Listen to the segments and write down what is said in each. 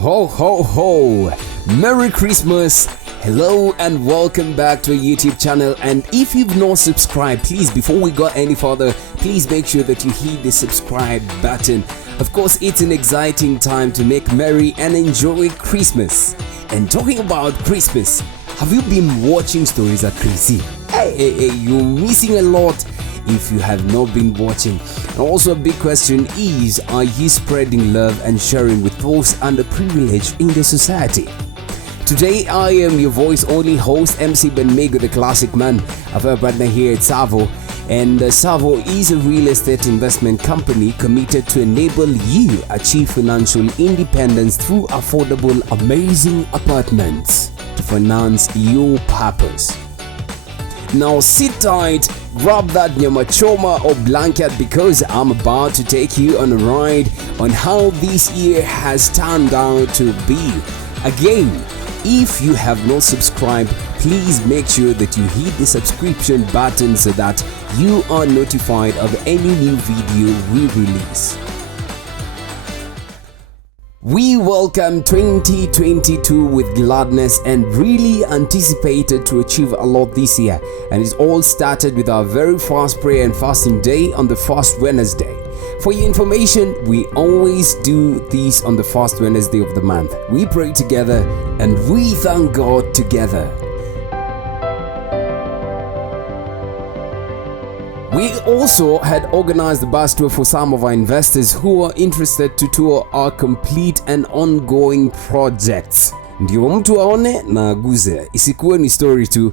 Ho ho ho! Merry Christmas! Hello and welcome back to our YouTube channel, and if you've not subscribed, please, before we go any further, please make sure that you hit the subscribe button. Of course, it's an exciting time to make merry and enjoy Christmas. And talking about Christmas, have you been watching stories at Krisi? Hey, you're missing a lot if you have not been watching. And also a big question is, are you spreading love and sharing with those underprivileged in the society? Today I am your voice only host, MC Ben Mego, the classic man. I've a partner here at Savo, and Savo is a real estate investment company committed to enable you achieve financial independence through affordable, amazing apartments to finance your purpose. Now sit tight, grab that nyama choma or blanket, because I'm about to take you on a ride on how this year has turned out to be. Again, if you have not subscribed, please make sure that you hit the subscription button so that you are notified of any new video we release. We welcome 2022 with gladness and really anticipated to achieve a lot this year, and it all started with our very first prayer and fasting day on the first Wednesday. For your information, we always do this on the first Wednesday of the month. We pray together and we thank God together. We also had organized the bus tour for some of our investors who are interested to tour our complete and ongoing projects. Ndio mtu aone na aguze, isikuwe ni story tu.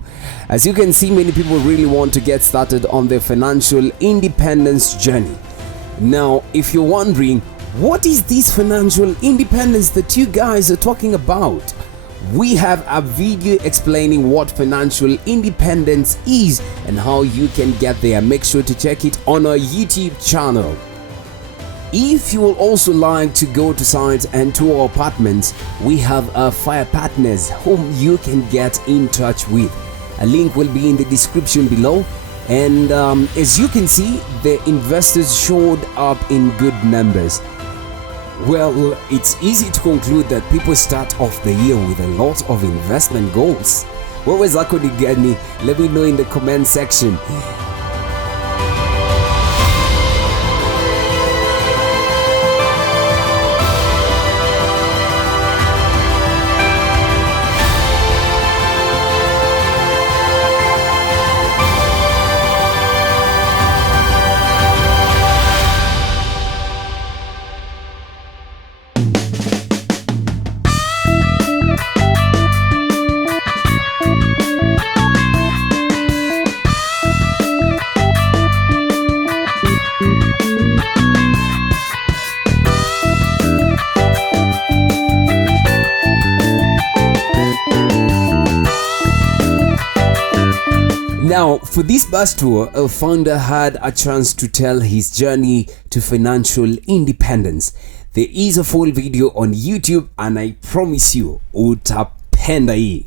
As you can see, many people really want to get started on their financial independence journey. Now, if you're wondering, what is this financial independence that you guys are talking about? We have a video explaining what financial independence is and how you can get there. Make sure to check it on our YouTube channel. If you would also like to go to sites and tour apartments, we have our fire partners whom you can get in touch with. A link will be in the description below. And as you can see, the investors showed up in good numbers. Well, it's easy to conclude that people start off the year with a lot of investment goals. What was zako ni gani? Let me know in the comment section. Now, for this bus tour, our founder had a chance to tell his journey to financial independence. There is a full video on YouTube, and I promise you, utapenda hii.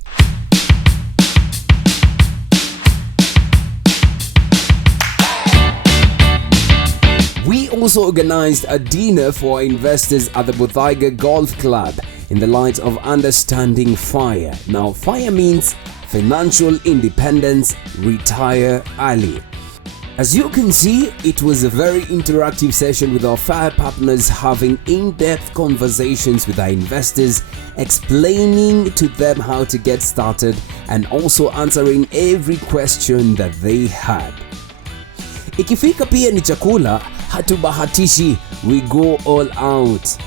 We also organized a dinner for our investors at the Bothaiga Golf Club in the light of understanding FIRE. Now, FIRE means financial independence, retire early. As you can see, it was a very interactive session with our FIRE partners having in-depth conversations with our investors, explaining to them how to get started and also answering every question that they had. Ikifika pia ni chakula, hatubahatishi, we go all out.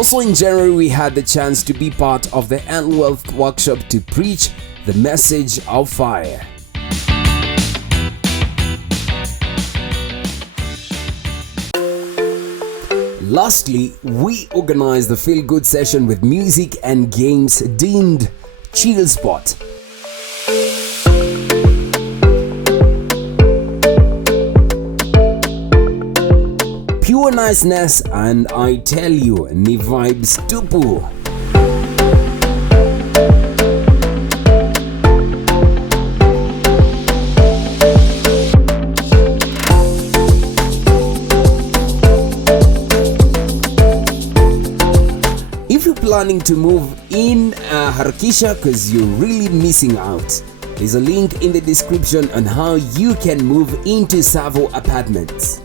Also in January, we had the chance to be part of the annual workshop to preach the message of fire. Lastly, we organized the Feel Good session with music and games deemed Chill Spot. Pure niceness, and I tell you, ni vibes tupu. If you're planning to move in harakisha because you're really missing out, there's a link in the description on how you can move into Savo apartments.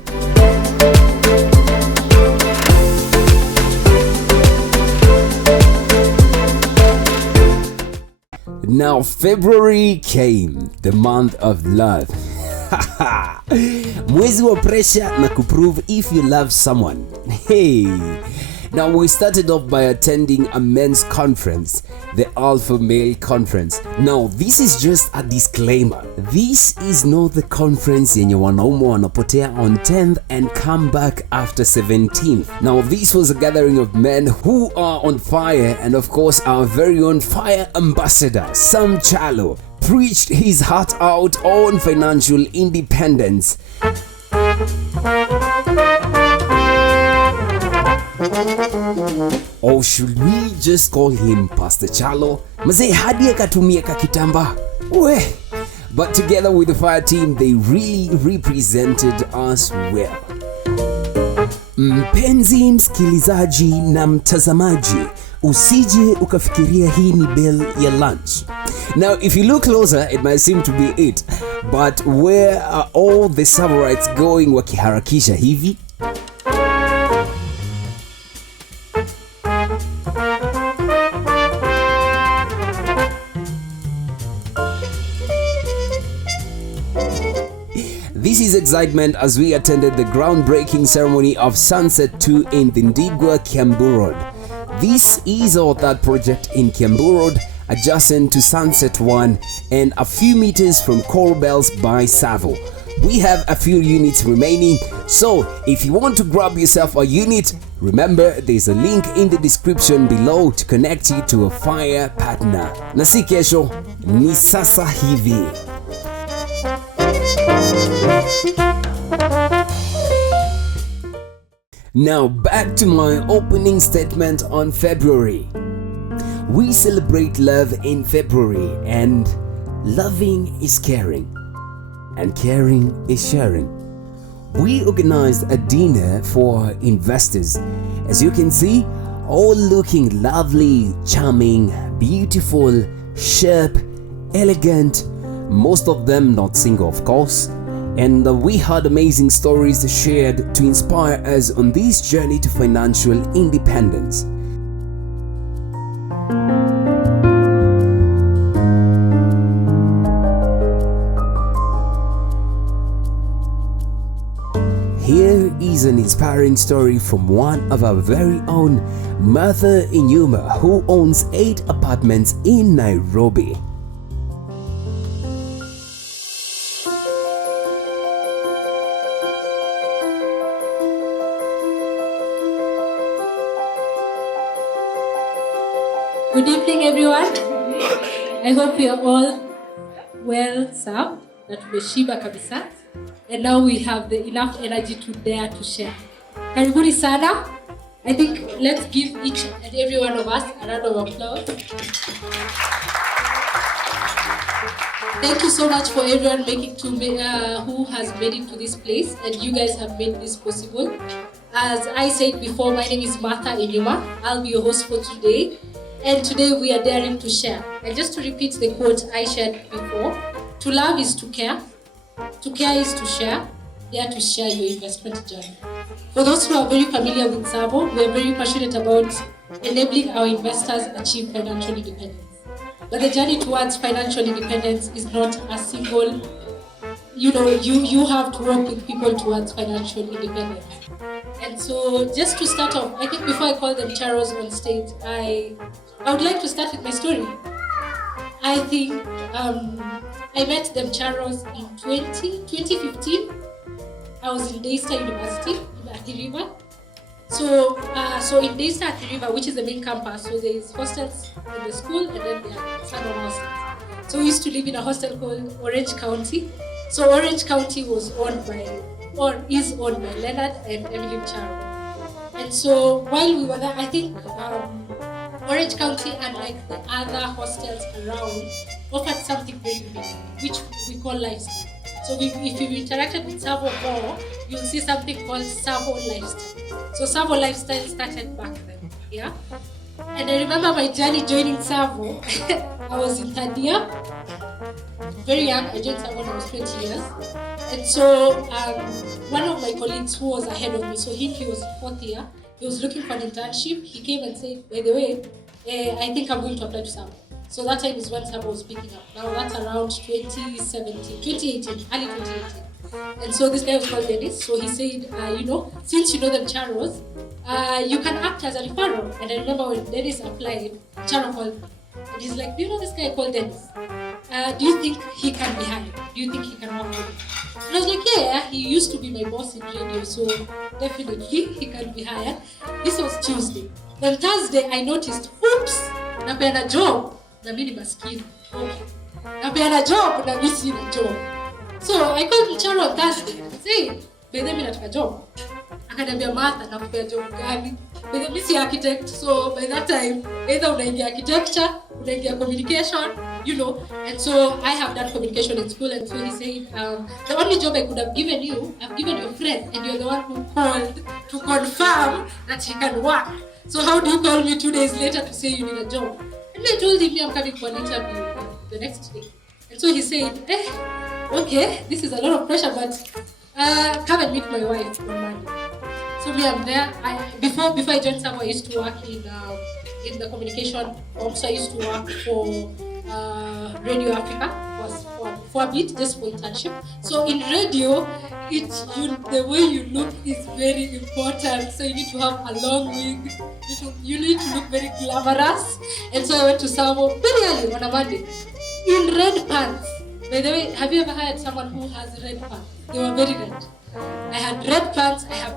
Now February came, the month of love. Mwezi wa pressure na kuprove if you love someone. Hey. Now we started off by attending a men's conference, the Alpha Male Conference. Now this is just a disclaimer. This is not the conference yenye wanaume wanapotea on 10th and come back after 17th. Now this was a gathering of men who are on fire, and of course our very own fire ambassador, Sam Chalo, preached his heart out on financial independence. Or should we just call him Pastor Chalo? Mzee hadi akatumia kakitamba. But together with the fire team, they really represented us well. Mpenzi msikilizaji na mtazamaji, usije ukafikiria hii ni bell ya lunch. Now if you look closer, it might seem to be it. But where are all the Tsavorites going wakiharakisha hivi? This is excitement as we attended the groundbreaking ceremony of Sunset 2 in Thindigua, Kiambu Road. This is our third project in Kiambu Road, adjacent to Sunset 1 and a few meters from Coral Bells by Savo. We have a few units remaining, so if you want to grab yourself a unit, remember there's a link in the description below to connect you to a fire partner. Na si kesho, ni sasa hivi. Now back to my opening statement on February. We celebrate love in February, and loving is caring, and caring is sharing. We organized a dinner for investors. As you can see, all looking lovely, charming, beautiful, sharp, elegant, most of them not single of course. And we had amazing stories shared to inspire us on this journey to financial independence. Here is an inspiring story from one of our very own, Martha Inyuma, who owns 8 apartments in Nairobi. Good evening, everyone. I hope you are all well served, that tumeshiba kabisa, and now we have the enough energy to dare to share. Karibuni sana. I think let's give each and every one of us a round of applause. Thank you so much for everyone who has made it to this place, and you guys have made this possible. As I said before, my name is Martha Inyuma. I'll be your host for today. And today we are daring to share. And just to repeat the quote I shared before, to love is to care is to share, dare to share your investment journey. For those who are very familiar with Savo, we are very passionate about enabling our investors achieve financial independence. But the journey towards financial independence is not a single, you have to work with people towards financial independence. And So just to start off, I think before I call them Charos on stage, I would like to start with my story. I think I met them Charos in 2015. I was in Daystar University in Athi River. So in Daystar Athi River, which is the main campus, so there is hostels in the school and then there are salon hostels. So we used to live in a hostel called Orange County. So Orange County was owned by, or is owned by Leonard and Emily Charo. And so while we were there, I think Orange County, unlike the other hostels around, offered something very unique, which we call lifestyle. So if you interacted with Savo more, you'll see something called Savo lifestyle. So Savo lifestyle started back then, yeah? And I remember my journey joining Savo. I was in third year, very young. I joined Savo when I was 20 years. And so one of my colleagues who was ahead of me, so he was in fourth year, he was looking for an internship. He came and said, by the way, I think I'm going to apply to Savo. So that time is when Savo was picking up. Now that's around 2018, early 2018. And so this guy was called Dennis. So he said, since you know them Charos, you can act as a referral. And I remember when Dennis applied, Charo called me. And he's like, do you know this guy called Dennis? Do you think he can be hired? Do you think he can work with me? And I was like, yeah, he used to be my boss in radio, so definitely he can be hired. This was Tuesday. Then Thursday, I noticed, oops, napeana job, na mimi ni maskini. Okay. Napeana job, na mimi sina job. So I called Charo on Thursday and said, bede mimi nataka job. Akaniambia Martha, nakupea job gani? Bede mimi si architect, so by that time, either unaingia architecture, unaingia communication, and so I have done communication in school, and so he said, the only job I could have given you, I've given your friend, and you're the one who called to confirm that he can work. So how do you call me 2 days later to say you need a job? And I told him I'm coming for an interview the next day. And so he said, okay, this is a lot of pressure, but come and meet my wife on Monday. So me, I'm there. Before I joined Savo, I used to work in the communication. Also, I used to work for Radio Africa for a bit, just for internship. So in radio, the way you look is very important. So you need to have a long wig. You need to look very glamorous. And so I went to Savo very early on a Monday in red pants. By the way, have you ever had someone who has red pants? They were very red. I had red pants. I had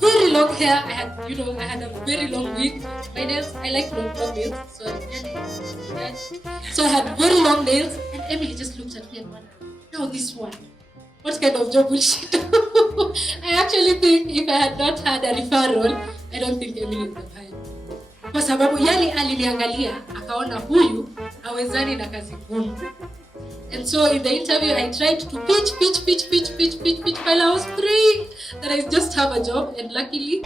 very long hair. I had a very long wig. My nails, I like long nails, so I had very long nails. And Emily just looked at me and went, "No, this one. What kind of job will she do?" I actually think if I had not had a referral, I don't think Emily would have hired me. Kwa sababu yali aliniangalia akaona huyu hawezani na kazi ngumu. And so in the interview, I tried to pitch while I was praying that I just have a job, and luckily.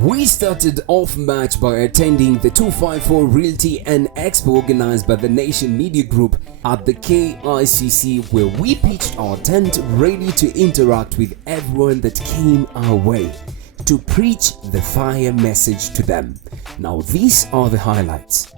We started off match by attending the 254 Realty and Expo organized by the Nation Media Group at the KICC, where we pitched our tent ready to interact with everyone that came our way to preach the fire message to them. Now these are the highlights.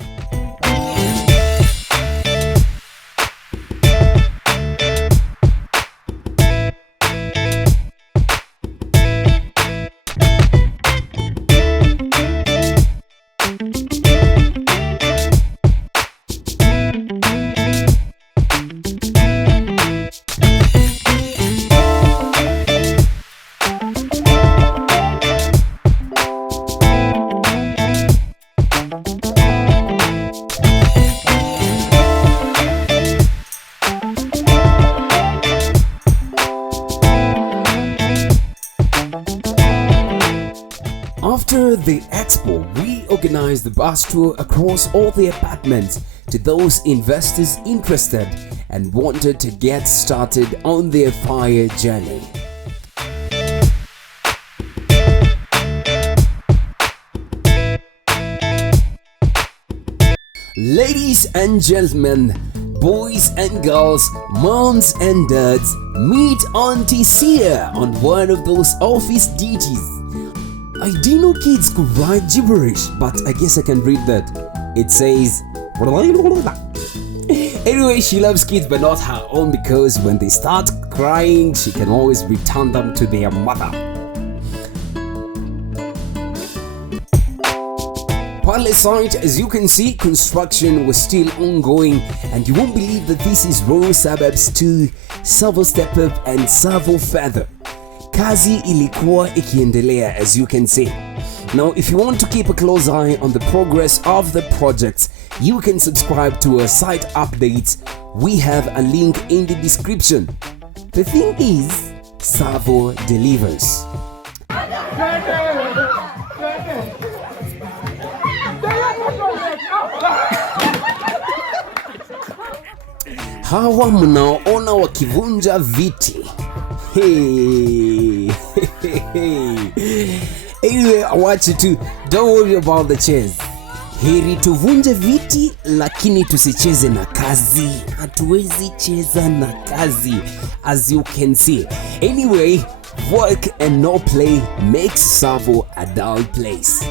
After the expo, we organized the bus tour across all the apartments to those investors interested and wanted to get started on their fire journey. Ladies and gentlemen, boys and girls, moms and dads, meet Auntie Sia on one of those office duties. I didn't know kids could write gibberish, but I guess I can read that. It says... Anyway, she loves kids but not her own, because when they start crying, she can always return them to their mother. Pale site, as you can see, construction was still ongoing, and you won't believe that this is Royal Suburbs 2, Savo Step Up and Savo Feather. Kazi ilikuwa ikiendelea, as you can see. Now, if you want to keep a close eye on the progress of the projects, you can subscribe to our site updates. We have a link in the description. The thing is, Savo delivers. Hawa mnaoona wakivunja viti. Hey. Anyway, I want you to don't worry about the chairs. Heri tuvunje viti lakini tusicheze na kazi. Hatuwezi cheza na kazi, as you can see. Anyway, work and no play makes Savo a dull place.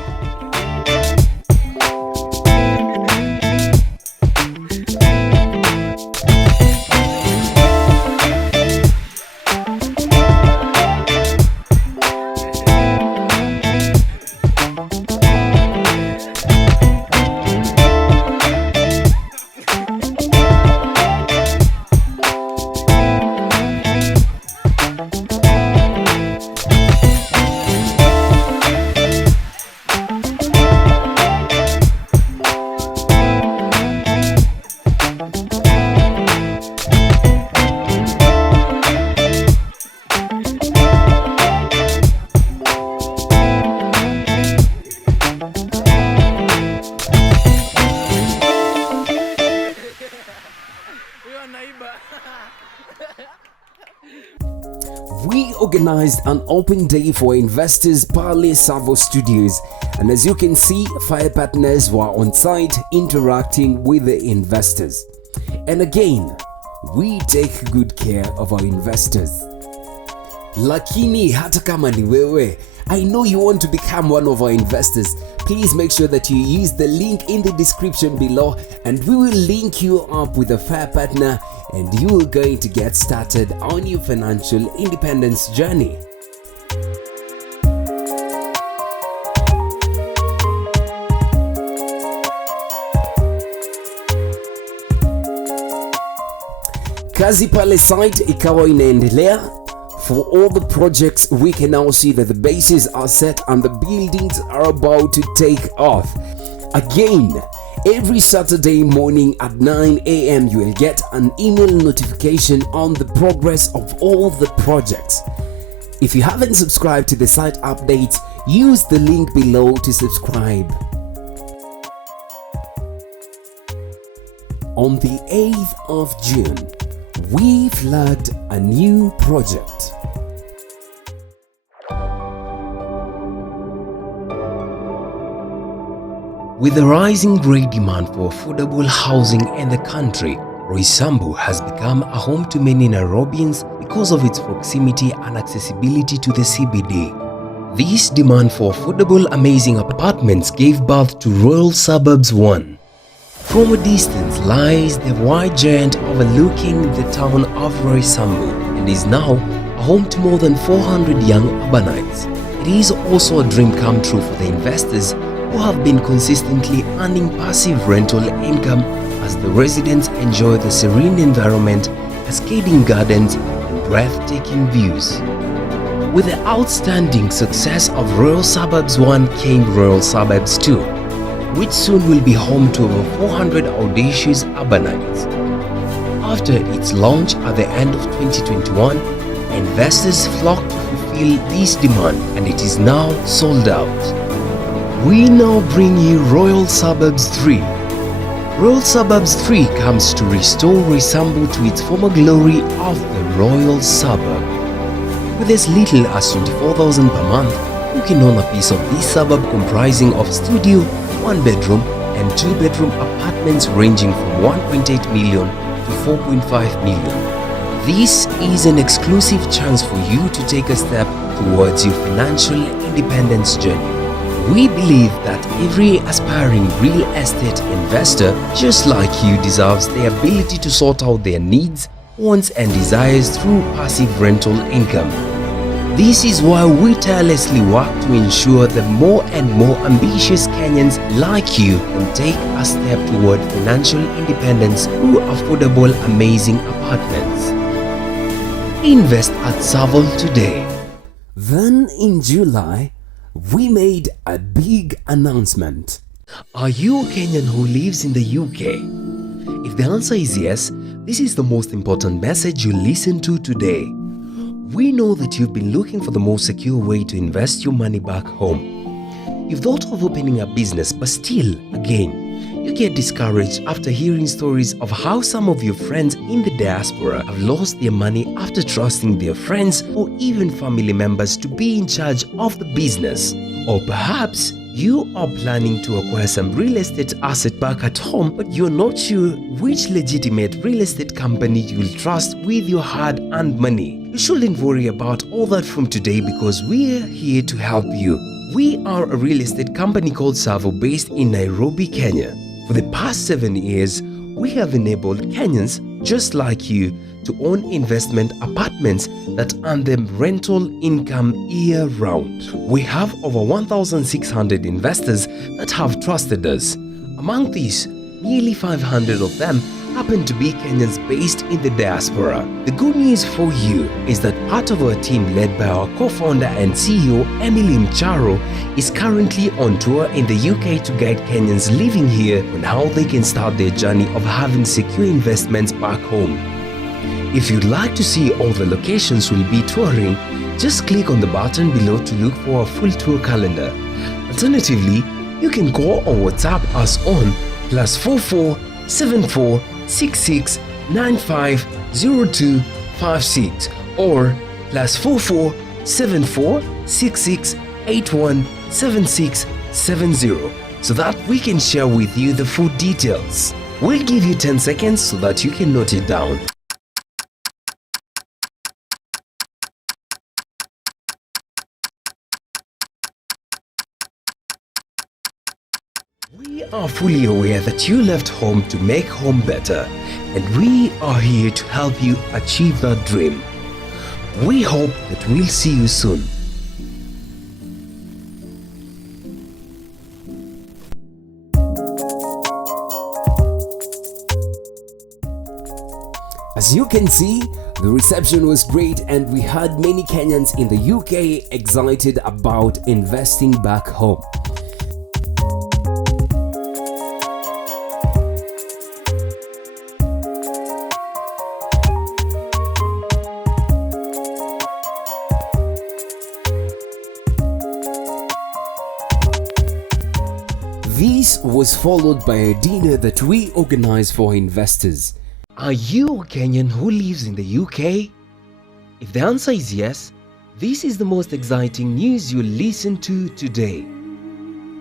We organized an open day for investors Pale Savo Studios, and as you can see, fire partners were on site interacting with the investors. And again, we take good care of our investors. Lakini hata kama ni wewe, I know you want to become one of our investors. Please make sure that you use the link in the description below, and we will link you up with a fair partner, and you are going to get started on your financial independence journey. Kazi pale site ikawa inaendelea. For all the projects, we can now see that the bases are set and the buildings are about to take off. Again, every Saturday morning at 9 a.m. you will get an email notification on the progress of all the projects. If you haven't subscribed to the site updates, use the link below to subscribe. On the 8th of June, we flagged a new project. With the rising great demand for affordable housing in the country, Roysambu has become a home to many Nairobians because of its proximity and accessibility to the CBD. This demand for affordable, amazing apartments gave birth to Royal Suburbs 1. From a distance lies the white giant overlooking the town of Roysambu and is now a home to more than 400 young urbanites. It is also a dream come true for the investors who have been consistently earning passive rental income as the residents enjoy the serene environment, cascading gardens, and breathtaking views. With the outstanding success of Royal Suburbs 1 came Royal Suburbs 2, which soon will be home to over 400 audacious urbanites. After its launch at the end of 2021, investors flocked to fulfill this demand, and it is now sold out. We now bring you Royal Suburbs 3. Royal Suburbs 3 comes to restore Roysambu to its former glory of the Royal Suburb. With as little as 24,000 per month, you can own a piece of this suburb comprising of studio, 1-bedroom and 2-bedroom apartments ranging from 1.8 million to 4.5 million. This is an exclusive chance for you to take a step towards your financial independence journey. We believe that every aspiring real estate investor, just like you, deserves the ability to sort out their needs, wants and desires through passive rental income. This is why we tirelessly work to ensure that more and more ambitious Kenyans like you can take a step toward financial independence through affordable, amazing apartments. Invest at Savo today. Then in July, we made a big announcement. Are you a Kenyan who lives in the UK? If the answer is yes, this is the most important message you listen to today. We know that you've been looking for the most secure way to invest your money back home. You've thought of opening a business, but still, again, you get discouraged after hearing stories of how some of your friends in the diaspora have lost their money after trusting their friends or even family members to be in charge of the business. Or perhaps you are planning to acquire some real estate asset back at home, but you're not sure which legitimate real estate company you'll trust with your hard-earned money. You shouldn't worry about all that from today because we're here to help you. We are a real estate company called Savo based in Nairobi, Kenya. For the past 7 years, we have enabled Kenyans just like you to own investment apartments that earn them rental income year-round. We have over 1,600 investors that have trusted us. Among these, nearly 500 of them happen to be Kenyans based in the diaspora. The good news for you is that part of our team led by our co-founder and CEO Emily Mcharo is currently on tour in the UK to guide Kenyans living here on how they can start their journey of having secure investments back home. If you'd like to see all the locations we'll be touring, just click on the button below to look for a full tour calendar. Alternatively, you can call or WhatsApp us on +44 74 66 95 02 56 or +44 74 66 81 76 70 so that we can share with you the full details. We'll give you 10 seconds so that you can note it down. We are fully aware that you left home to make home better, and we are here to help you achieve that dream. We hope that we'll see you soon. As you can see, the reception was great and we had many Kenyans in the UK excited about investing back home. This was followed by a dinner that we organized for investors. Are you a Kenyan who lives in the UK? If the answer is yes, this is the most exciting news you'll listen to today.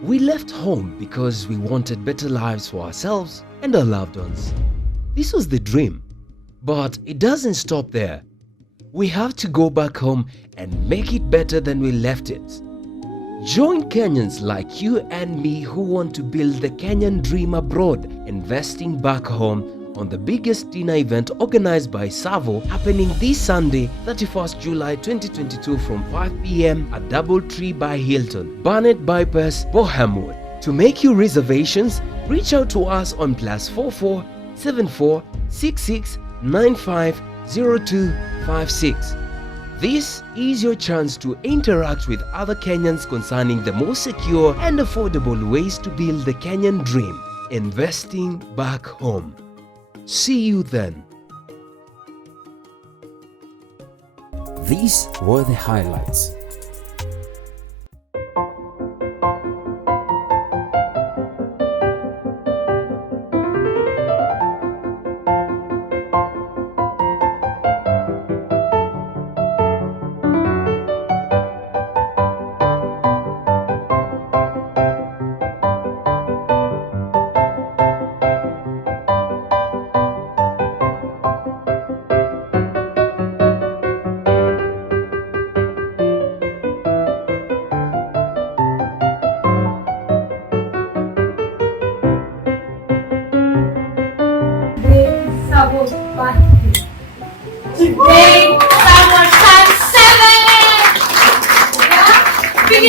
We left home because we wanted better lives for ourselves and our loved ones. This was the dream, but it doesn't stop there. We have to go back home and make it better than we left it. Join Kenyans like you and me who want to build the Kenyan dream abroad, investing back home on the biggest dinner event organized by Savo happening this Sunday, 31st July 2022 from 5 p.m. at Doubletree by Hilton, Barnet Bypass, Roysambu. To make your reservations, reach out to us on +44 74 66 95 02 56. This is your chance to interact with other Kenyans concerning the most secure and affordable ways to build the Kenyan dream, investing back home. See you then. These were the highlights. Today, Savo turns 7! So, a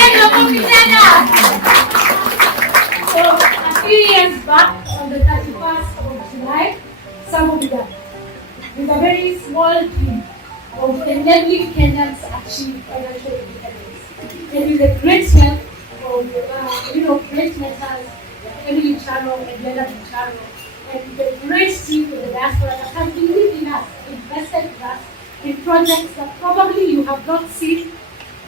few years back, on the 31st of July, Savo began with a very small dream of enabling Kenyans to achieve financial independence. And with the great help of, great mentors, Emily Charo and Leonard Charo, and the great team of the Diaspora that has believed in us, invested in us, in projects that probably you have not seen,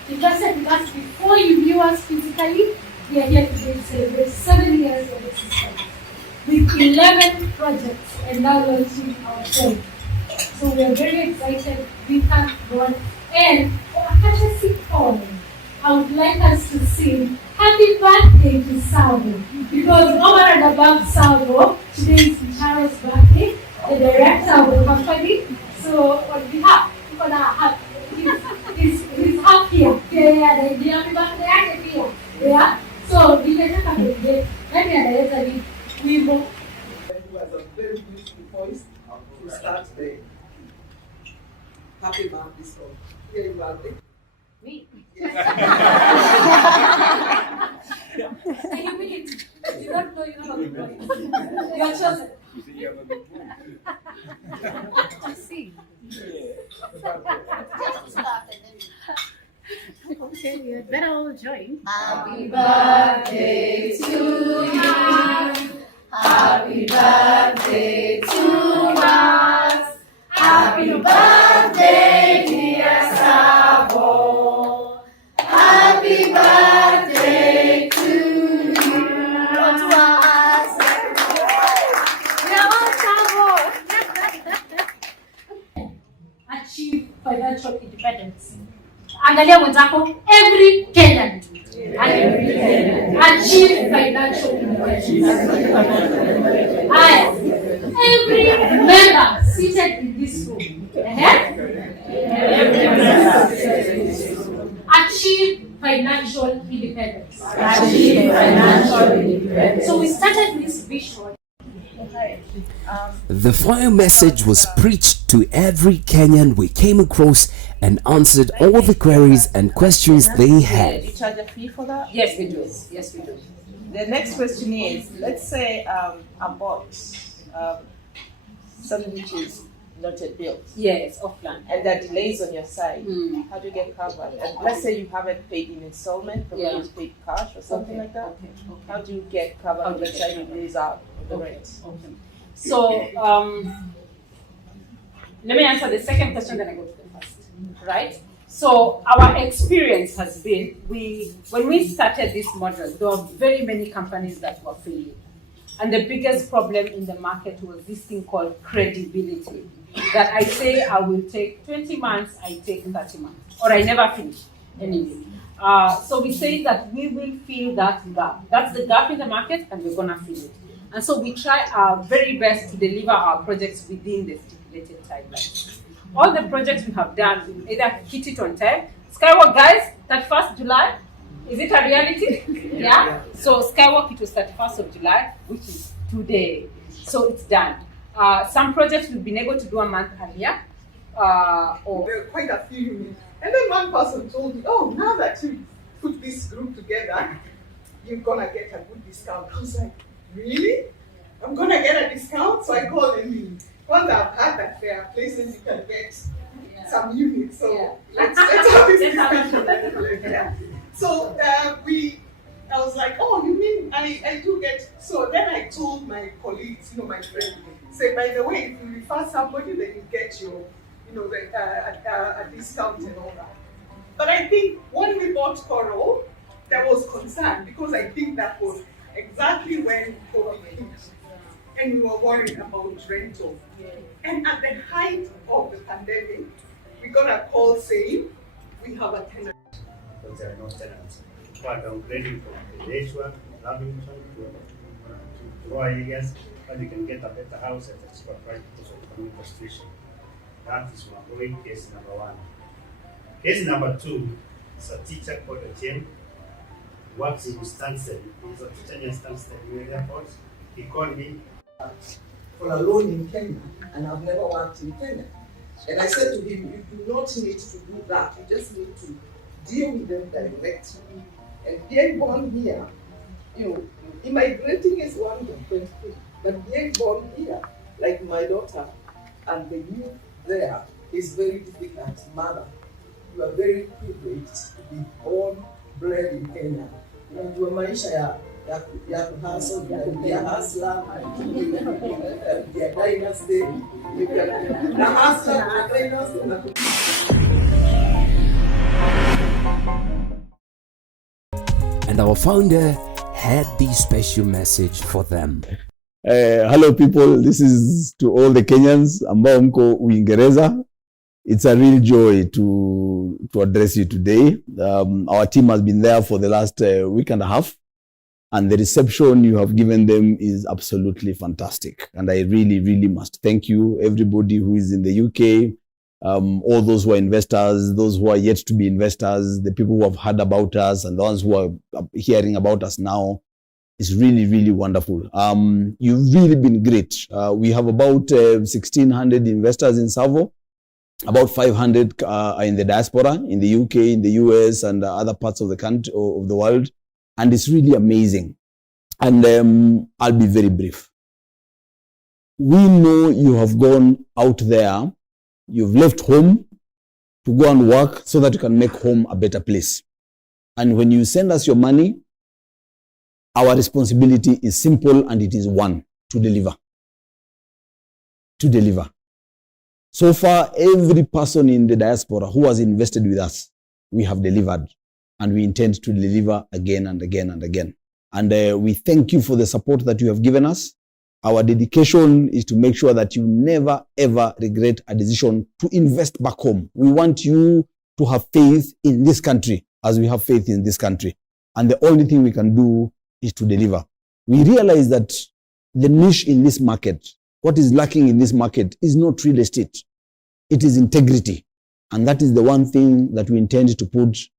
invested in us before you knew us physically. We are here today to celebrate 7 years of existence with 11 projects and now launching our 10th. So we are very excited. We thank God. And for a courtesy call, I would like us to sing Happy Birthday to Savo. Because over and above Savo, today is Charo's birthday, the director of the company. So on behalf, he's happy here. Yeah, happy birthday here. Yeah. So we can have a day. Let me analyze we move. Who has a very beautiful voice to start the happy birthday song. Happy birthday. Me. You don't know you have a good voice. You are chosen. Just sing. Okay, you had better all join. Happy birthday to you. Happy birthday to us. Happy birthday, dear Savo. Happy birthday to you. Not to us. Achieve financial independence. Angalia mwenzako, every Kenyan achieve financial independence. Every member seated in this room achieve financial independence. Achieve financial independence. So we started this vision. The fire message was preached to every Kenyan we came across and answered all the queries and questions they Do had. you charge a fee for that? Yes, we do. Yes, we do. The next question is, let's say a box sandwiches not yet built, Yes, offline. and there are delays on your side. Mm. How do you get covered? And let's say you haven't paid in installment, probably Yeah. you paid cash or something like that. Okay. How do you get covered How on do the you side get you lose out on the Okay. rent? Okay. So, let me answer the second question, then I go to the first. Right? So, our experience has been, when we started this model, there were very many companies that were failing. And the biggest problem in the market was this thing called credibility. That I say I will take 20 months, I take 30 months, or I never finish anyway. So we say that we will fill that gap. That's the gap in the market, and we're gonna fill it. And so we try our very best to deliver our projects within the stipulated timeline. All the projects we have done, we either hit it on time. Skywalk, guys, 31st July, is it a reality? Yeah? So Skywalk, it was 31st of July, which is today. So it's done. Some projects we've been able to do a month earlier. Or There were quite a few units. And then one person told me, oh, now that you put this group together, you're gonna get a good discount. I was like, really? I'm gonna get a discount? So I called Emily. Once I've heard that there are places you can get some units. So let's have this discussion. Yeah. So I was like, oh, you mean I do get, so then I told my colleagues, my friend, say, by the way, if you refer somebody, then you get your, a discount and all that. But I think when we bought Coral, there was concern because I think that was exactly when COVID hit and we were worried about rental. And at the height of the pandemic, we got a call saying, we have a tenant. Because there are no tenants. But downgrading from Ejwa, Lavington to rural areas, but you can get a better house at a cheaper price because of economic restriction. That is my ongoing case number one. Case number two is a teacher called Jim, works in Stansted. He's a teacher in Stansted near the airport. He called me For a loan in Kenya, and I've never worked in Kenya. And I said to him, you do not need to do that. You just need to deal with them directly. And being born here, immigrating is one different thing, but being born here, like my daughter and the youth there, is very difficult. Mother, you are very privileged to be born, bred in Kenya. Unajua maisha ya kuhustle, ya hustler, ya dynasty, na hustler, na dynasty. And our founder had this special message for them. Hello people, this is to all the Kenyans ambao mko Uingereza. It's a real joy to address you today. Our team has been there for the last week and a half, and the reception you have given them is absolutely fantastic. And I really, really must thank you, everybody who is in the UK, all those who are investors, those who are yet to be investors, the people who have heard about us, and the ones who are hearing about us now. It's really, really wonderful. You've really been great. We have about 1,600 investors in Savo. About 500 are in the diaspora, in the UK, in the US, and other parts of the country, of the world. And it's really amazing. And I'll be very brief. We know you have gone out there. You've left home to go and work so that you can make home a better place. And when you send us your money, our responsibility is simple, and it is one: to deliver. To deliver. So far, every person in the diaspora who has invested with us, we have delivered, and we intend to deliver again and again and again. And we thank you for the support that you have given us. Our dedication is to make sure that you never, ever regret a decision to invest back home. We want you to have faith in this country as we have faith in this country. And the only thing we can do is to deliver. We realize that the niche in this market, what is lacking in this market, is not real estate. It is integrity. And that is the one thing that we intend to put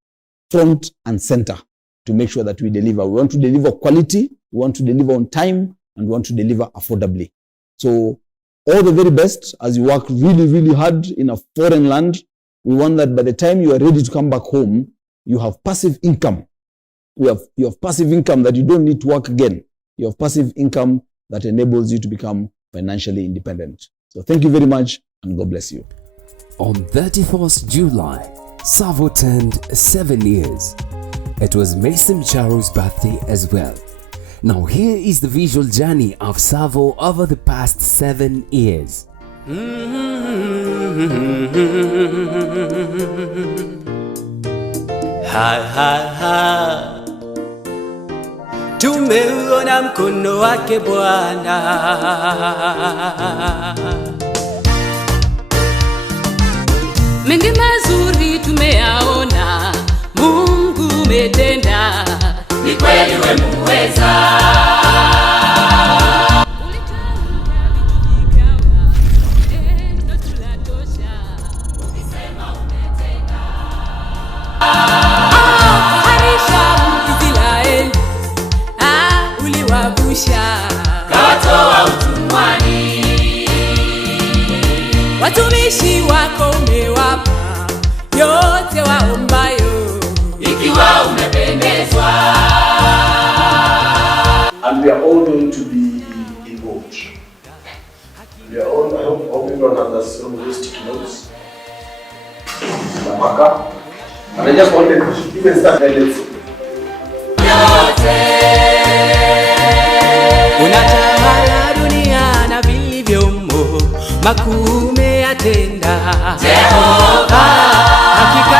front and center to make sure that we deliver. We want to deliver quality, we want to deliver on time, and we want to deliver affordably. So all the very best as you work really, really hard in a foreign land. We want that by the time you are ready to come back home, you have passive income. You have passive income that you don't need to work again. You have passive income that enables you to become financially independent. So thank you very much, and God bless you. On 31st July, Savo turned 7 years. It was Mason Charo's birthday as well. Now here is the visual journey of Savo over the past 7 years. Tumeuona mkono wake Bwana, mengi mazuri tumeyaona, Mungu umetenda, ni kweli wewe muweza. Kawatoa utumwani, watumishi wako umewapa yote waombayo, ikiwa umependezwa. And we are all going to be involved. We are all, I hope everyone has some of those sticky notes. And I just wanted to even start there, let's see. Unatawala dunia na vilivyomo, makuu umeyatenda Jehova. Hakika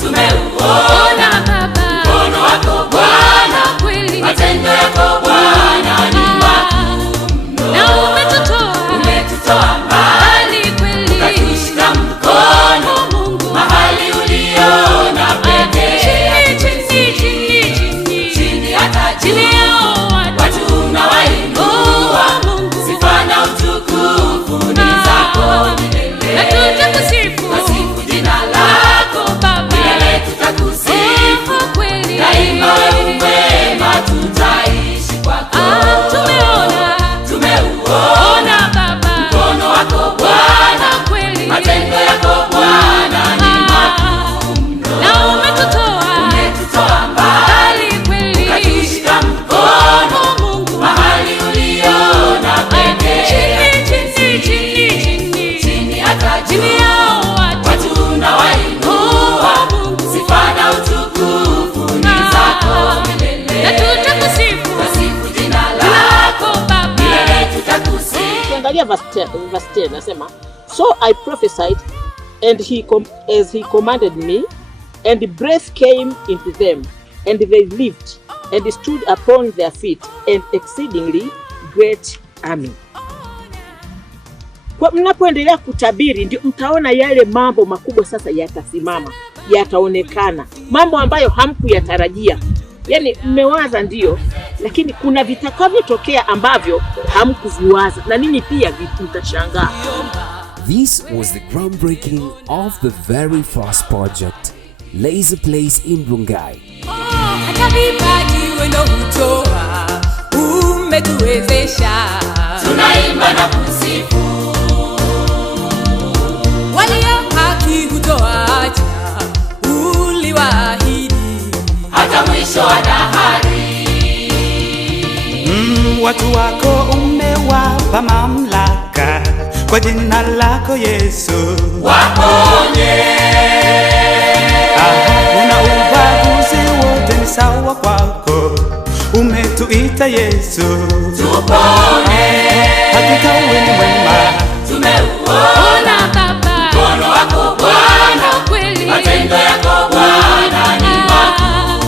tumeuona Baba, mkono wako Bwana, kweli matendo yako Bwana ni makuu mno, na umetutoa mbali kweli, ukatushika mkono Mungu mahali uliona pekee, chini hata juu watu unawainua, sifa na utukufu ni zako milele, na tutakusifu jina lako Baba, milele tutakusifu kweli, daima wewe mwema tutaishi verse 10 nasema, so I prophesied and as he commanded me, and the breath came into them, and they lived and stood upon their feet, an exceedingly great army. Kwa mnapoendelea kutabiri ndio mtaona yale mambo makubwa sasa yatasimama, yataonekana, mambo ambayo hamkuyatarajia. Yani mmewaza ndio, lakini kuna vitakavyotokea ambavyo hamkuviwaza na ninyi pia mtashangaa. This was the groundbreaking of the very first project, Laser Place in Rongai. Hata vipaji wendo hutoa, umetuwezesha, tunaimba na kusifu. Walio haki hutoacha, uliwaahidi, hata mwisho wa dahari. Watu wako umewapa mamlaka, kwa jina lako Yesu waponye. Una ubaguzi wote ni sawa kwako, umetuita Yesu tupone. Hakika wewe ni mwema, tumeuona Baba mkono wako Bwana, kweli matendo yako Bwana ni makuu,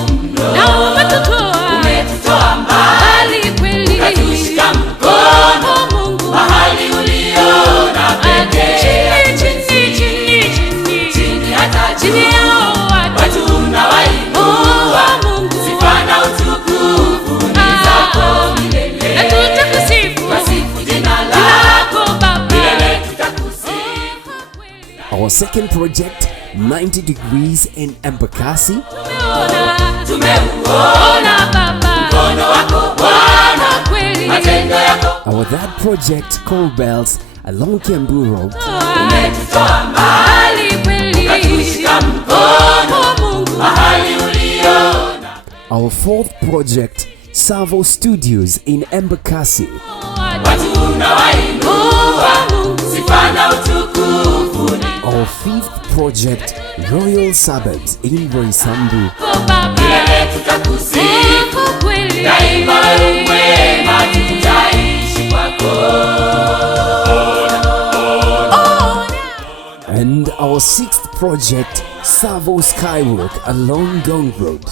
na umetutoa mbali kweli, katushika mkono Mungu mahali uliona pekee, chini hata chini yao watu unawainua Mungu, sifa na utukufu ni zako milele, na tutakusifu wasifu jina lako Baba, milele tutakusifu. Our second project, 90 Degrees in Embakasi. Tumeuona Baba mkono wako Bwana, kweli matendo yako. Our third project, Call Bells along Kiambu Road. Umetutoa mbali kweli, katushika mkono Mungu mahali uliona. Our fourth project, Savo Studios in Embakasi. Watu unawainua Mungu, sifa na utukufu ni. Our fifth project, Roysambu in Roysambu. Milele tutakusifu kweli, daima wewe mwema, tutaishi kwako. And our sixth project, Savo Skywalk along Ngong Road.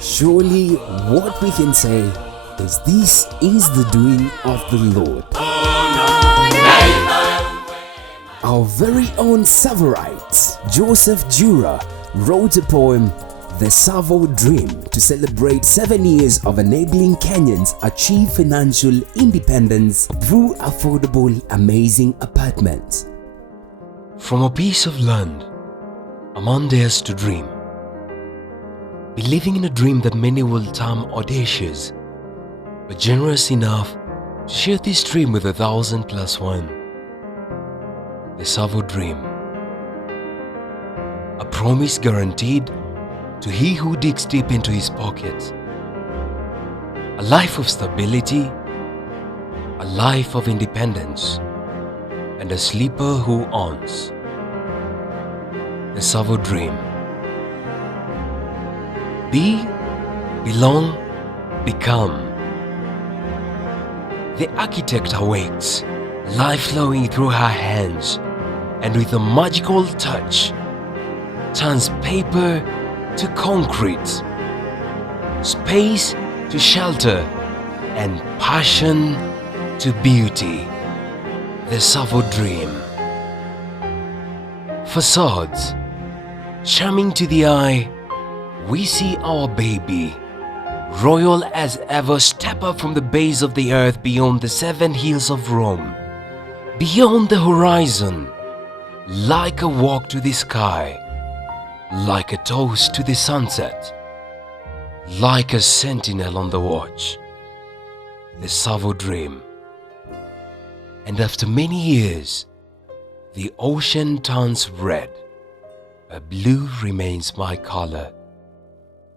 Surely what we can say is this is the doing of the Lord. Our very own Tsavorites, Joseph Jura, wrote a poem, The Savo Dream, to celebrate 7 years of enabling Kenyans achieve financial independence through affordable, amazing apartments. From a piece of land, a man dares to dream, believing in a dream that many will term audacious, but generous enough to share this dream with 1,000+1. The Savo Dream, a promise guaranteed to he who digs deep into his pockets. A life of stability, a life of independence, and a sleeper who owns. The Savo Dream. Be, belong, become. The architect awakes, life flowing through her hands, and with a magical touch, turns paper to concrete, space to shelter, and passion to beauty. The Savo Dream. Facades, charming to the eye, we see our baby, royal as ever, step up from the base of the earth beyond the 7 hills of Rome, beyond the horizon, like a walk to the sky, like a toast to the sunset, like a sentinel on the watch. The Savo Dream. And after many years, the ocean turns red, but blue remains my color,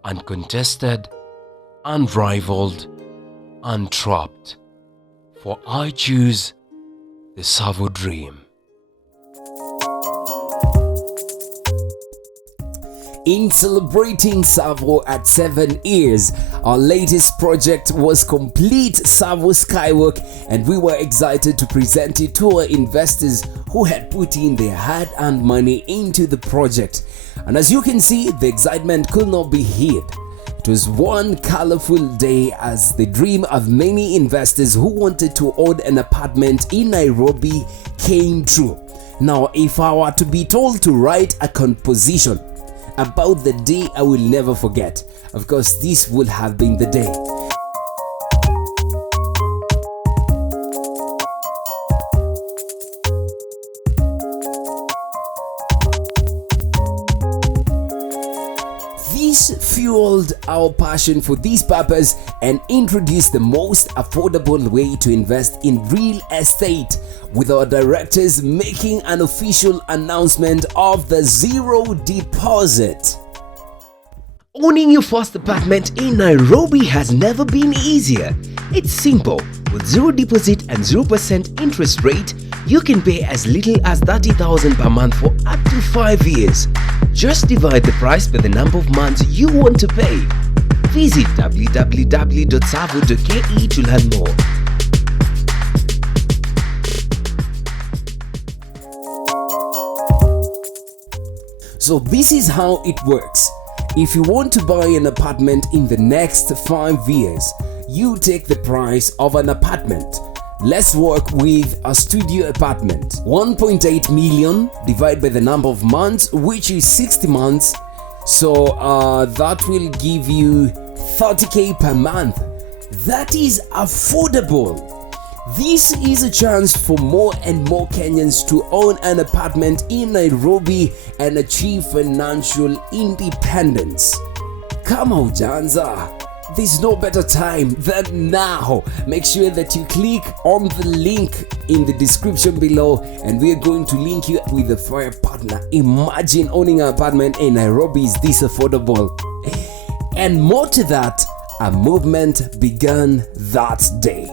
uncontested, unrivaled, untrapped. for I choose the Savo dream. In celebrating Savo at 7 years, our latest project was Complete Savo Skywork, and we were excited to present it to our investors who had put in their hard-earned money into the project. And as you can see, the excitement could not be hid. It was one colorful day as the dream of many investors who wanted to own an apartment in Nairobi came true. Now, if I were to be told to write a composition about the day I will never forget, of course, this would have been the day. This fueled our passion for this purpose and introduced the most affordable way to invest in real estate, with our directors making an official announcement of the zero deposit. Owning your first apartment in Nairobi has never been easier. It's simple. With zero deposit and 0% interest rate, you can pay as little as 30,000 per month for up to 5 years. Just divide the price by the number of months you want to pay. Visit www.savo.ke to learn more. So this is how it works. If you want to buy an apartment in the next 5 years, you take the price of an apartment. Let's work with a studio apartment. 1.8 million divided by the number of months, which is 60 months. So that will give you 30k per month. That is affordable. This is a chance for more and more Kenyans to own an apartment in Nairobi and achieve financial independence. Kama hujaanza, there's no better time than now. Make sure that you click on the link in the description below, and we are going to link you with a fire partner. Imagine owning an apartment in Nairobi is this affordable. And more to that, a movement began that day.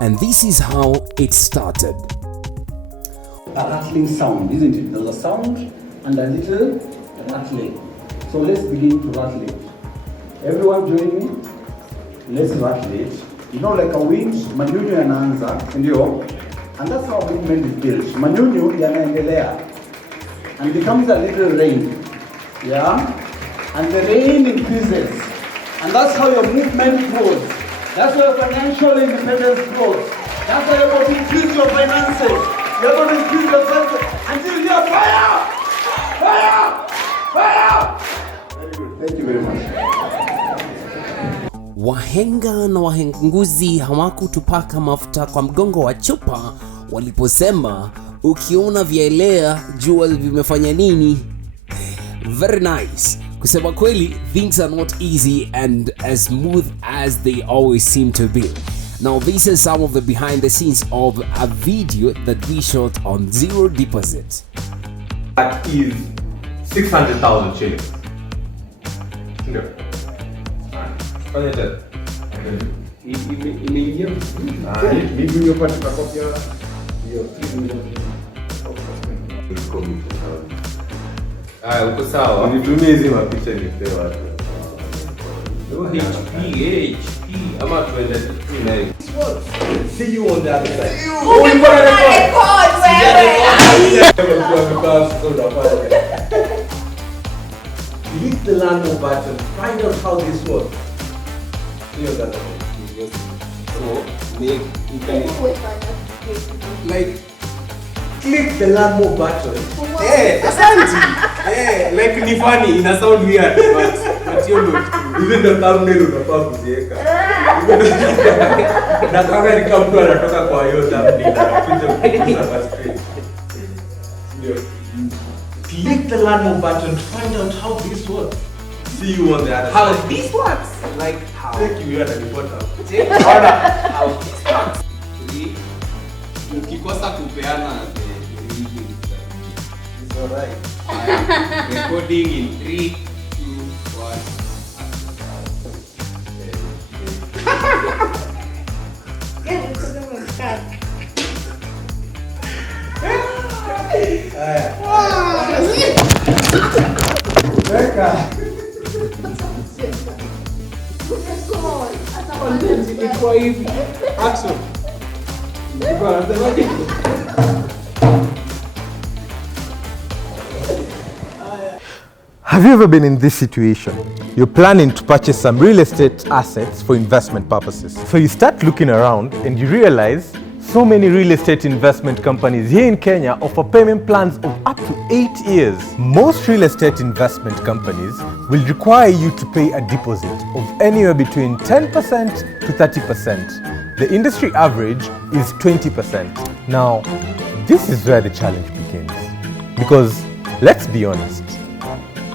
And this is how it started. A rattling sound, isn't it? There's a sound and a little rattling. So let's begin to rattle it. Everyone join me. Let's rattle it. You know, like a wind, manyunyu yanaanza, ndio? And that's how movement is built. Manyunyu yanaendelea and becomes a little rain. Yeah? And the rain increases. And that's how your movement grows. That's where financial independence grows. That's why you're going to increase your finances. You're going to increase your finances until you are fire! Fire! Fire! Very good. Thank you very much. Wahenga na wahenguzi hawakutupaka mafuta kwa mgongo wa chupa waliposema ukiona vyaelea jua vimefanya nini. Very nice. Kusema kweli, things are not easy and as smooth as they always seem to be. Now, these are some of the behind the scenes of a video that we shot on zero deposit. That is 600,000 shillings. No. Uko sawa. Nitumie hizi mapicha nipe watu. HP ama tuende tunaye. See you on the other side. Oh, you got a record. Hit the landmark button. Find out how this works. See you that. So make you can like click the landmark button. Hey, asante. Hey, like ni funny, ina sound weird, but you know, even the thumbnail unafaa kuziweka. Na kama ni kama mtu anatoka kwa hiyo thumbnail, anakuja kugusa screen. Ndio. Click the landmark button to find out how this works. See you on the other How side. this works? Like how? Take you at the bottom. Take how this works. Ukikosa kupeana it's alright. Recording in 3, 2, 1. Have you ever been in this situation? You're planning to purchase some real estate assets for investment purposes. So you start looking around and you realize so many real estate investment companies here in Kenya offer payment plans of up to 8 years. Most real estate investment companies will require you to pay a deposit of anywhere between 10% to 30%. The industry average is 20%. Now, this is where the challenge begins. Because let's be honest,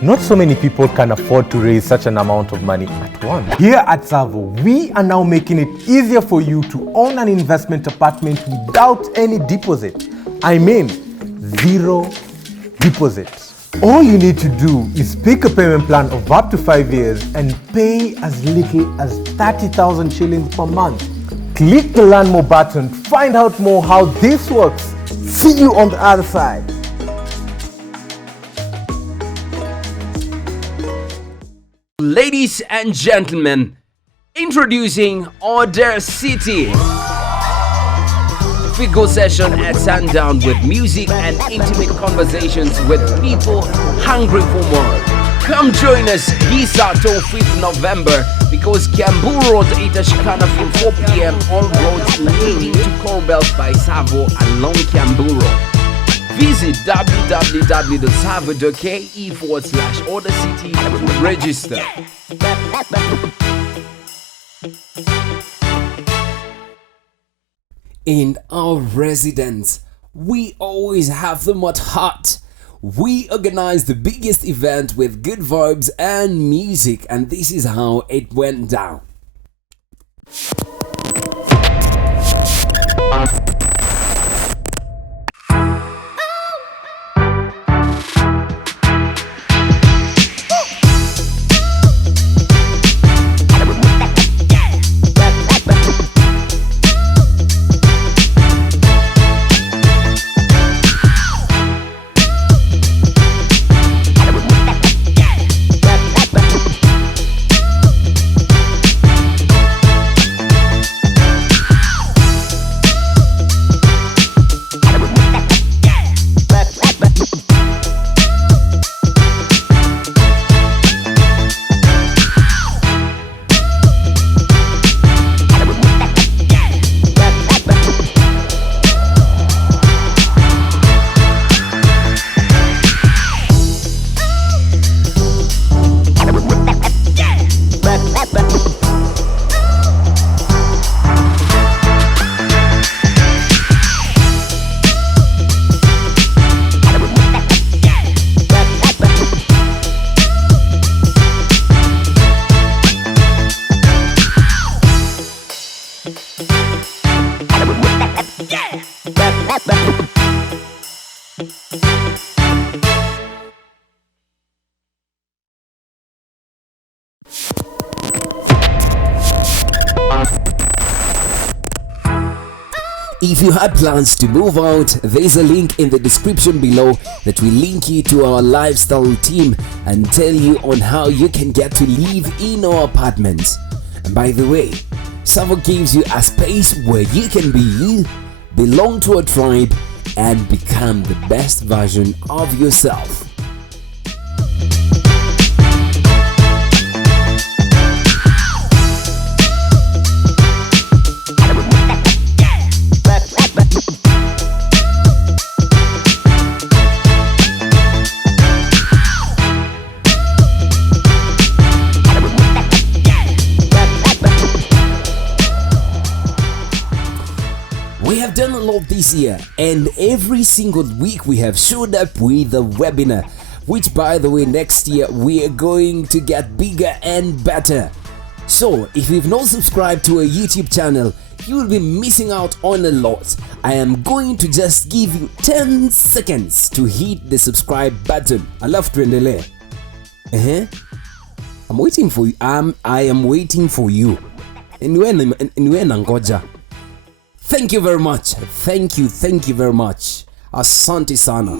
not so many people can afford to raise such an amount of money at once. Here at Savo, we are now making it easier for you to own an investment apartment without any deposit. I mean, zero deposit. All you need to do is pick a payment plan of up to 5 years and pay as little as 30,000 shillings per month. Click the Learn More button to find out more how this works. See you on the other side. Ladies and gentlemen, introducing Order City. Figo session at sundown with music and intimate conversations with people hungry for more. Come join us this Saturday, 5th November, because Kiambu Road itashikana from 4 p.m. all roads leading to Corbels by Savo along Kiambu Road. Visit www.savo.ke/Order City to register. In our residence, we always have them at heart. We organize the biggest event with good vibes and music, and this is how it went down. If you had plans to move out, there's a link in the description below that will link you to our lifestyle team and tell you on how you can get to live in our apartments. And by the way, Savo gives you a space where you can be you, belong to a tribe, and become the best version of yourself. We have done a lot this year, and every single week we have showed up with a webinar, which by the way next year we are going to get bigger and better. So if you've not subscribed to our YouTube channel, you will be missing out on a lot. I am going to just give you 10 seconds to hit the subscribe button. Alafu tuendelee. I'm waiting for you. I am waiting for you. Niwe nangoja. Thank you very much. Thank you very much. Asante sana.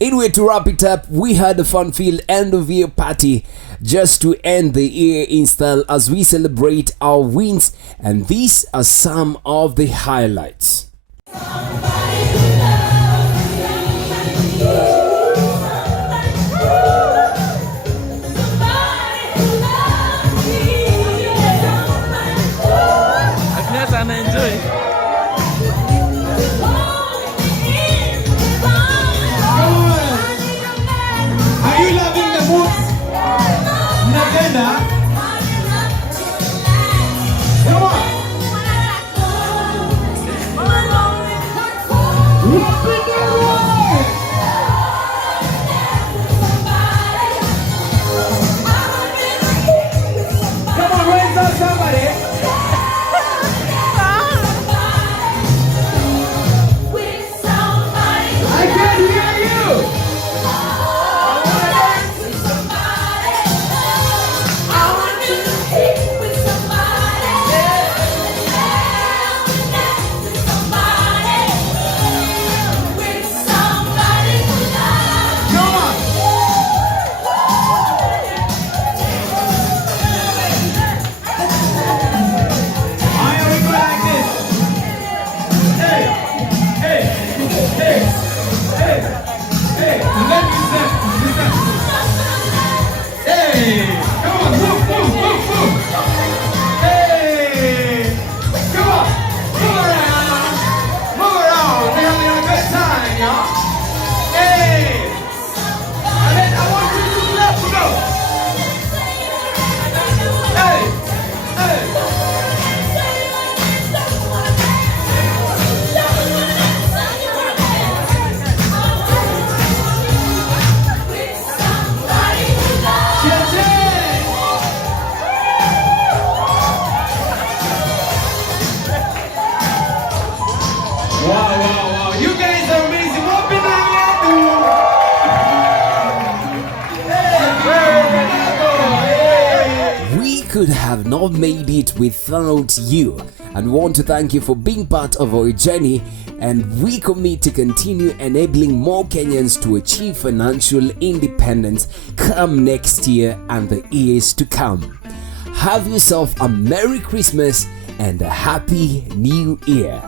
Anyway, to wrap it up, we had a fun-filled end-of-year party just to end the year in style as we celebrate our wins, and these are some of the highlights. Could have not made it without you, and want to thank you for being part of our journey, and we commit to continue enabling more Kenyans to achieve financial independence come next year and the years to come. Have yourself a Merry Christmas and a Happy New Year.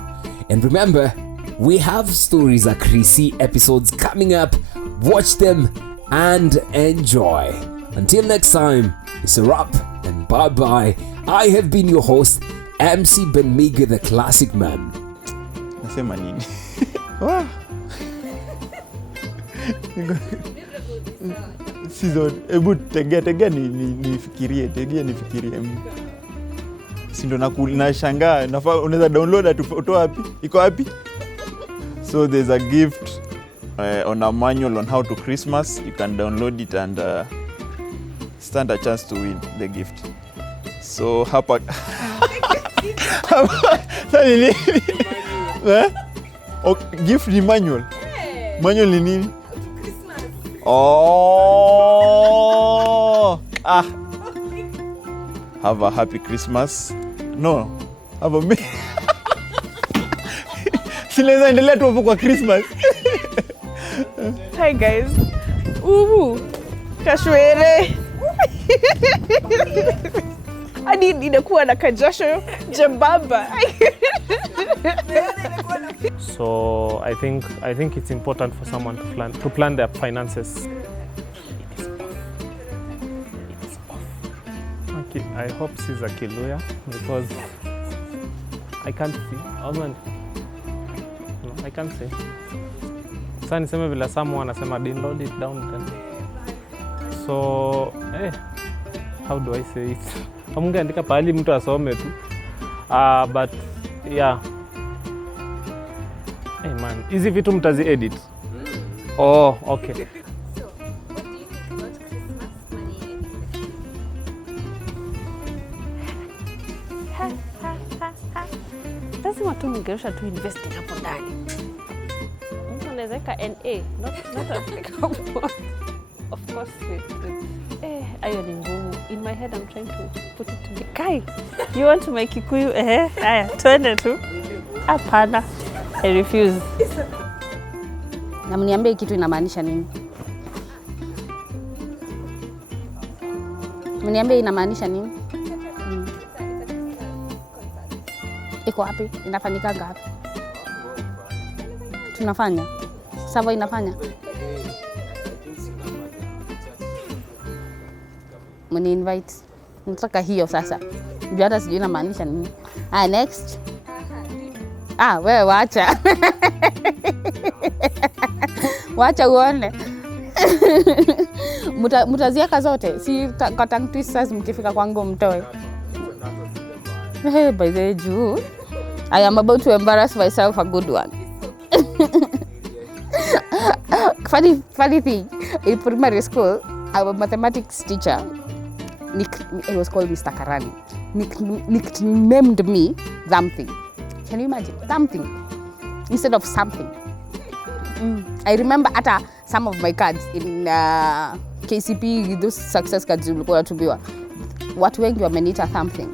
And remember, we have Stories at Krisi episodes coming up. Watch them and enjoy. Until next time, it's a wrap and bye-bye. I have been your host, MC Ben Miguel, the classic man. Nasema nini? Season, ebu tegea nifikirie. Si ndo nashangaa, unaweza download atoa wapi? Iko wapi? So there's a gift on a manual on how to Christmas. You can download it and stand a chance to win the gift. So hapa gift ni manual. Manual ni nini? Oh, have a happy Christmas. No, have a sinaweza endelea tu hapo kwa Christmas. Hi guys. Kashwere. Hadi inakuwa na kajasho jembamba. So I think it's important for someone to plan their finances. Okay, I hope she's a Kiluya because I can't see. No, I can't see. Sasa niseme vile someone anasema download it down then. So, how do I say it? Mungeandika pahali mtu asome tu. But yeah. Hey man, hizi vitu mtazi edit. Oh, okay. So, what do you think about Christmas money? Lazima tu mngeosha tu investing hapo ndani. Mtu anaweza ka NA, not Africa. of course with ayo ni ngumu. In my head I'm trying to put it together. Kai, you want to make Kikuyu? Haya, twende tu. Hapana. I refuse. Na mniambie kitu inamaanisha nini? Mniambie inamaanisha nini? Iko wapi? Inafanyika ngapi? Tunafanya. Savo inafanya. Mni invite. Nataka hiyo sasa. Ndio hata sijui inamaanisha nini. Next. Wewe wacha. Wacha uone. Mutaziaka zote. Si kwa tongue twisters mkifika kwangu mtoe. Hey, by the way, I am about to embarrass myself a good one. Funny thing, in primary school, our mathematics teacher, it was called Mr. Karani, nicknamed me something. Can you imagine? Something. Instead of something. I remember some of my cards in KCP, those success cards ulikuwa natumiwa. Watu wengi wameniita something.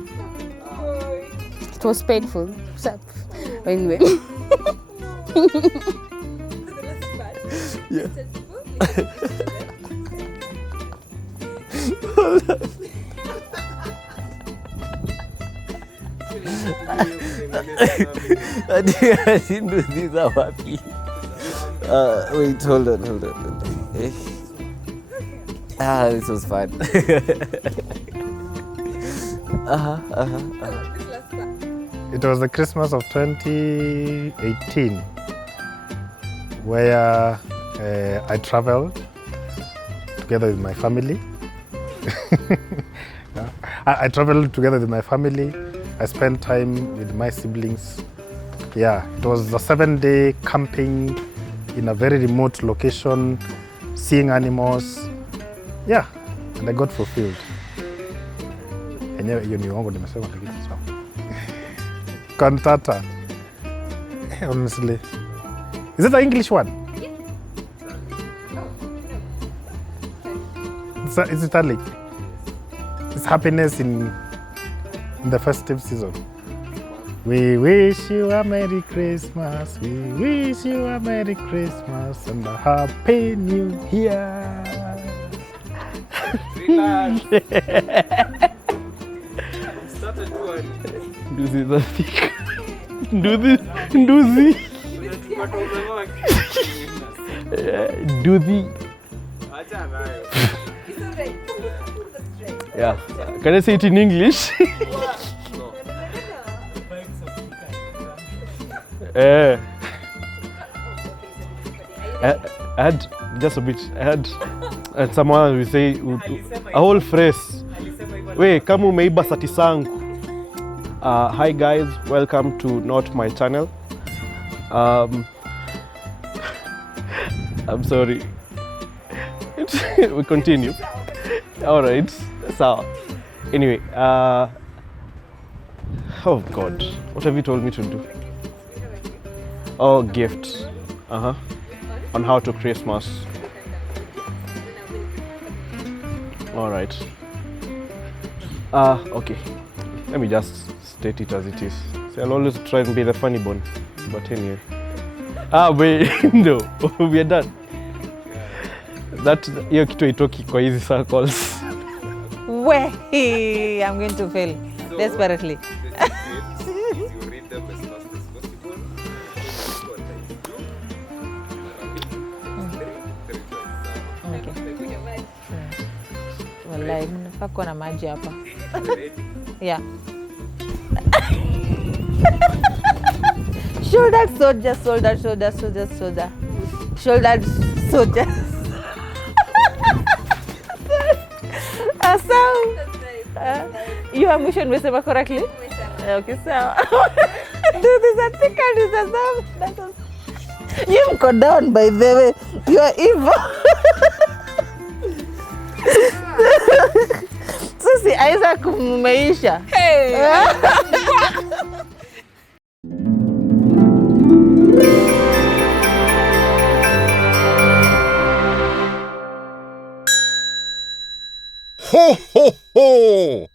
It was painful. Anyway. Yeah. I didn't do this wapi. Wait, hold on. This was fun. It was the Christmas of 2018 where I traveled together with my family. I traveled together with my family. I spent time with my siblings. Yeah, it was a 7-day camping in a very remote location, seeing animals. Yeah, and I got fulfilled. Enyewe hiyo ni uongo nimesema lakini sawa. Cantata. Honestly. Is it an English one? It's Italic. It's happiness in the festive season. We wish you a Merry Christmas. We wish you a Merry Christmas and a Happy New Year. Relax. Started doing. Nduzi za fika. Nduzi. Nduzi. Yeah. Can I say it in English? I had just a bit. I had someone will say a whole phrase. We kama umeiba sati sangu. Hi guys, welcome to Not My Channel. I'm sorry. We continue. All right. So, anyway, oh God, what have you told me to do? Oh, gift. On how to Christmas. All right. Okay. Let me just state it as it is. So I'll always try and be the funny bone. But anyway. Wait, no, we are done. That hiyo kitu itoki kwa hizi circles. I'm going to fail desperately. Wallahi, mnafaa kuwa na maji hapa. Yeah. Shouldered soldiers. Shouldered soldiers. Your mission nimesema correctly? Okay, sawa. Dude, this a thick and this a soft. You mko down by the way. You are evil. Sisi aiza kumumeisha. Hey. ho!